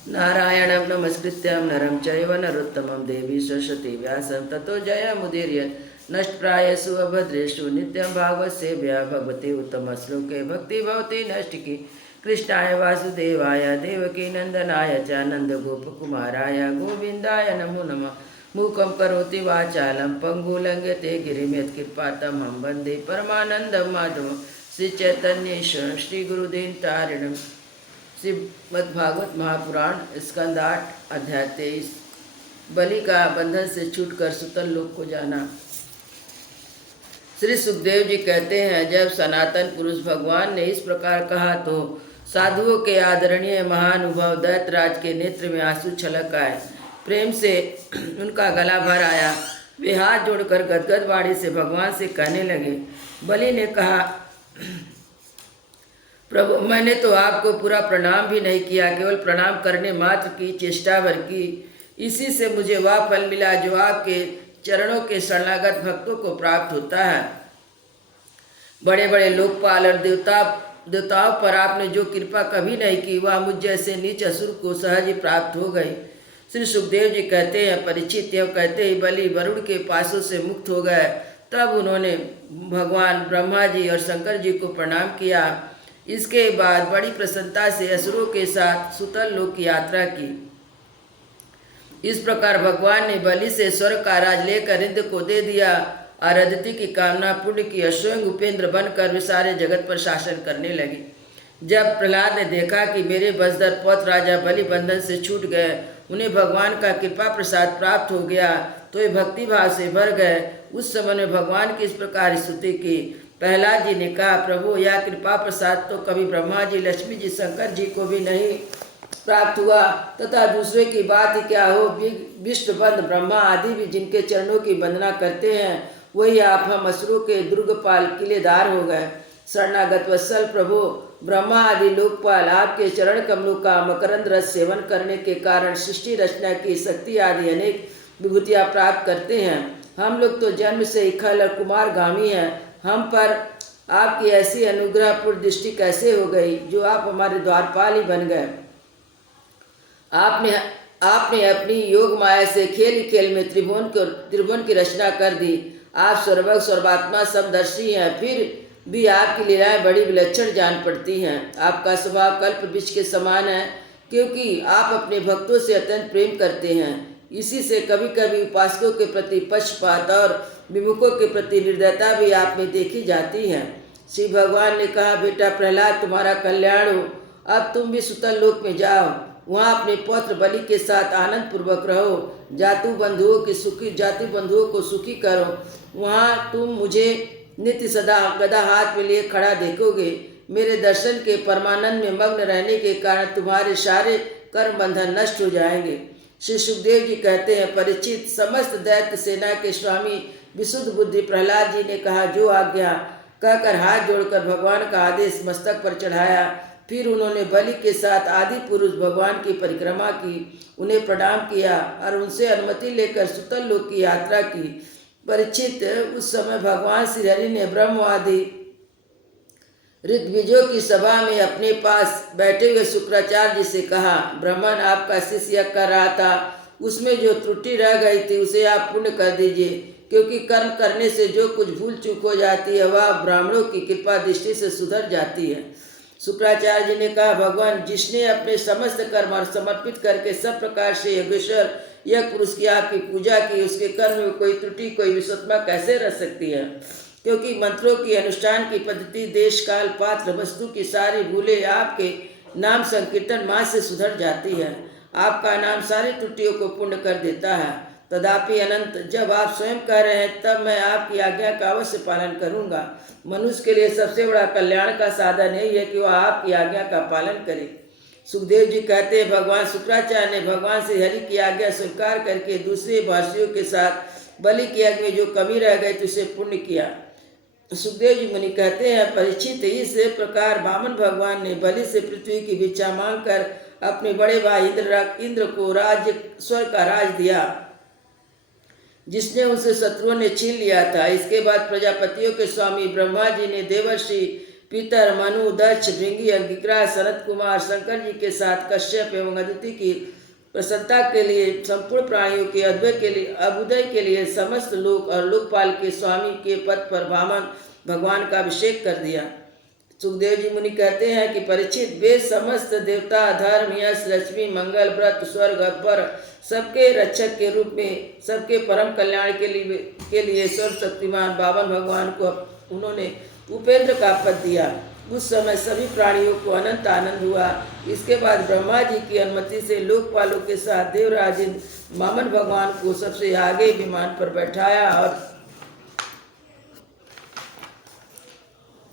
नारायणं नमस्कृत्यं नरं चैव नरोत्तमं देवी सरस्वती व्यासं ततो जयमुदीरयेत् नष्टप्रायेषु अभद्रेषु नित्यं भागवतसेव्या भगवती उत्तमश्लोके भक्तिभवती नष्टिकी कृष्णाय वासुदेवाय देवकीनन्दनाय च नन्दगोपकुमाराय गोविन्दाय नमो नमः। मूकं करोति वाचालं पङ्गुलङ्घ्यते गिरिं यत्कृपातमहं वन्दे परमानन्दं माधवं श्रीचैतन्येश्वरं श्रीगुरुदीनतारिणं। श्रीमद्भागवत महापुराण स्कंद 8 अध्याय 23। बलि का बंधन से छूटकर सुतल लोक को जाना। श्री सुखदेव जी कहते हैं, जब सनातन पुरुष भगवान ने इस प्रकार कहा तो साधुओं के आदरणीय महानुभाव दैत्यराज के नेत्र में आंसू छलक आए। प्रेम से उनका गला भर आया। वे हाथ जोड़कर गदगद वाणी से भगवान से कहने लगे। बलि ने कहा, प्रभु, मैंने तो आपको पूरा प्रणाम भी नहीं किया, केवल प्रणाम करने मात्र की चेष्टा भर की। इसी से मुझे वह फल मिला जो आपके चरणों के शरणागत भक्तों को प्राप्त होता है। बड़े बड़े लोकपाल और देवताओं पर आपने जो कृपा कभी नहीं की, वह मुझ जैसे नीच असुर को सहज ही प्राप्त हो गई। श्री सुखदेव जी कहते हैं, परीक्षित यह कहते ही बलि वरुण के पासों से मुक्त हो गए। तब उन्होंने भगवान ब्रह्मा जी और शंकर जी को प्रणाम किया। इसके बाद बड़ी प्रसन्नता से असुरों के साथ सुतल लोक की यात्रा की। इस प्रकार भगवान ने बलि से स्वर्ग का राज लेकर इंद्र को दे दिया और अदिति की कामना पूर्ण की। स्वयं उपेंद्र बनकर वे सारे जगत पर शासन करने लगे। जब प्रहलाद ने देखा कि मेरे बसधर पौत्र राजा बलि बंधन से छूट गए, उन्हें भगवान का कृपा प्रसाद प्राप्त हो गया, तो वे भक्ति भाव से भर गए। उस समय में भगवान की इस प्रकार स्तुति की। प्रहलाद जी ने कहा, प्रभु, यह कृपा प्रसाद तो कभी ब्रह्मा जी, लक्ष्मी जी, शंकर जी को भी नहीं प्राप्त हुआ, तथा दूसरे की बात ही क्या हो, विष्णुबंध ब्रह्मा आदि भी जिनके चरणों की वंदना करते हैं, वही आप हम असुरों के दुर्गपाल किलेदार हो गए। शरणागत वत्सल प्रभु, ब्रह्मा आदि लोकपाल आपके चरण कमलों का मकरंद रस सेवन करने के कारण सृष्टि रचना की शक्ति आदि अनेक विभूतियाँ प्राप्त करते हैं। हम लोग तो जन्म से ही खल और कुमारगामी हैं। हम पर आपकी ऐसी अनुग्रहपूर्ण दृष्टि कैसे हो गई, जो आप हमारे द्वारपाल ही बन गए। आपने अपनी योग माया से खेल खेल में त्रिभुवन की रचना कर दी। आप सर्वज्ञ सर्वात्मा समदर्शी हैं, फिर भी आपकी लीलाएं बड़ी विलक्षण जान पड़ती हैं। आपका स्वभाव कल्प वृक्ष के समान है, क्योंकि आप अपने भक्तों से अत्यंत प्रेम करते हैं। इसी से कभी कभी उपासकों के प्रति पक्षपात और विमुखों के प्रति निर्दयता भी आप में देखी जाती है। श्री भगवान ने कहा, बेटा प्रहलाद, तुम्हारा कल्याण हो। अब तुम भी सुतल लोक में जाओ, वहाँ अपने पौत्र बलि के साथ आनंद पूर्वक रहो। जाति बंधुओं को सुखी करो। वहाँ तुम मुझे नित्य सदा गदा हाथ में लिए खड़ा देखोगे। मेरे दर्शन के परमानंद में मग्न रहने के कारण तुम्हारे सारे कर्म बंधन नष्ट हो जाएंगे। श्री सुखदेव जी कहते हैं, परीक्षित, समस्त दैत्य सेना के स्वामी विशुद्ध बुद्धि प्रहलाद जी ने कहा, जो आज्ञा, कहकर हाथ जोड़कर भगवान का आदेश मस्तक पर चढ़ाया। फिर उन्होंने बलि के साथ आदि पुरुष भगवान की परिक्रमा की, उन्हें प्रणाम किया और उनसे अनुमति लेकर सुतल लोक की यात्रा की। परीक्षित, उस समय भगवान श्रीहरि ने ब्रह्म आदि ऋग्विजों की सभा में अपने पास बैठे हुए शुक्राचार्य जी से कहा, ब्राह्मण, आपका शिष्य कर रहा था, उसमें जो त्रुटि रह गई थी उसे आप पूर्ण कर दीजिए, क्योंकि कर्म करने से जो कुछ भूल चूक हो जाती है वह ब्राह्मणों की कृपा दृष्टि से सुधर जाती है। शुक्राचार्य जी ने कहा, भगवान, जिसने अपने समस्त कर्म समर्पित करके सब प्रकार से योगेश्वर यज्ञ पुरुष की आपकी पूजा की, उसके कर्म में कोई त्रुटि, कोई विषमता कैसे रह सकती है? क्योंकि मंत्रों की अनुष्ठान की पद्धति, देश काल पात्र वस्तु की सारी भूलें आपके नाम संकीर्तन मास से सुधर जाती है। आपका नाम सारी त्रुटियों को पूर्ण कर देता है। तदापि अनंत, जब आप स्वयं कह रहे हैं, तब मैं आपकी आज्ञा का अवश्य पालन करूंगा। मनुष्य के लिए सबसे बड़ा कल्याण का साधन यही है कि वह आपकी आज्ञा का पालन करे। सुखदेव जी कहते हैं, भगवान शुक्राचार्य ने भगवान श्री हरि की आज्ञा स्वीकार करके दूसरे भाषियों के साथ बलि के यज्ञ में जो कमी रह गई थी उसे पूर्ण किया। सुखदेव जी मुनि कहते हैं, परीक्षित, इस प्रकार वामन भगवान ने बलि से पृथ्वी की भिक्षा मांगकर अपने बड़े भाई इंद्र को स्वर्ग का राज दिया, जिसने उनसे शत्रुओं ने छीन लिया था। इसके बाद प्रजापतियों के स्वामी ब्रह्मा जी ने देवर्षि पितर मनु, दक्ष, भृंगी, अंगिरा, सनत कुमार, शंकर जी के साथ कश्यप एवं अदिति की प्रसन्नता के लिए, संपूर्ण प्राणियों के अभ्युदय के लिए समस्त लोक और लोकपाल के स्वामी के पद पर वामन भगवान का अभिषेक कर दिया। सुखदेव जी मुनि कहते हैं कि परीक्षित, वे समस्त देवता, धर्म, यश, लक्ष्मी, मंगल, व्रत, स्वर्ग, पर सबके रक्षक के रूप में सबके परम कल्याण के लिए सर्वशक्तिमान बावन भगवान को उन्होंने उपेंद्र का पद दिया। उस समय सभी प्राणियों को अनंत आनंद हुआ। इसके बाद ब्रह्मा जी की अनुमति से लोकपालों के साथ देवराज वामन भगवान को सबसे आगे विमान पर बैठाया और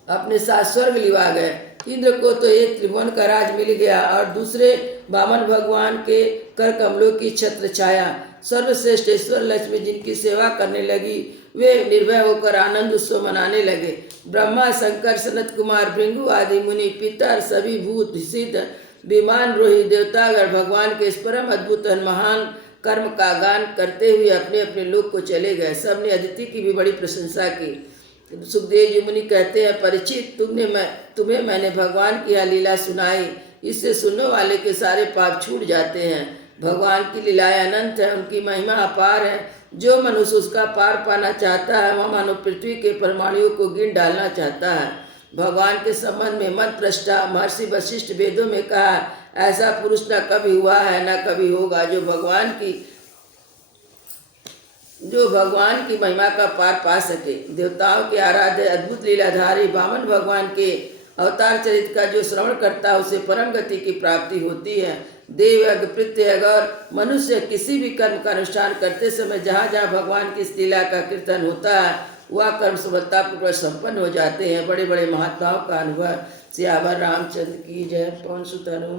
अपने साथ स्वर्ग लिवा गए। इंद्र को तो एक त्रिभुवन का राज मिल गया और दूसरे वामन भगवान के कर कमलों की छत्र छाया। सर्वश्रेष्ठ ईश्वर लक्ष्मी जिनकी सेवा करने लगी, वे निर्भय होकर आनंद उत्सव मनाने लगे। ब्रह्मा, शंकर, सनत कुमार, भृंगु आदि मुनि, पितर, सभी भूत, सिद्ध, विमान रोही देवतागण भगवान के इस परम अद्भुत महान कर्म का गान करते हुए अपने अपने लोक को चले गए। सबने अदिति की भी बड़ी प्रशंसा की। सुखदेव जी मुनि कहते हैं, परीक्षित, तुम्हें मैंने भगवान की यह लीला सुनाई। इससे सुनने वाले के सारे पाप छूट जाते हैं। भगवान की लीलाएं अनंत है, उनकी महिमा अपार है। जो मनुष्य उसका पार पाना चाहता है, वह मानो पृथ्वी के परमाणुओं को गिन डालना चाहता है। भगवान के संबंध में मत प्रष्टा महर्षि वशिष्ठ वेदों में कहा, ऐसा पुरुष न कभी हुआ है न कभी होगा जो भगवान की महिमा का पार पा सके। देवताओं के आराध्य अद्भुत लीलाधारी वामन भगवान के अवतार चरित्र का जो श्रवण करता है उसे परम गति की प्राप्ति होती है। देवयज्ञ, पितृयज्ञ और मनुष्य किसी भी कर्म का अनुष्ठान करते समय जहाँ जहाँ भगवान की इस लीला का कीर्तन होता है वह कर्म सफलतापूर्वक संपन्न हो जाते हैं। बड़े बड़े महात्माओं का अनुभव। सियावर रामचंद्र की जय। पवन सुत हनुमान।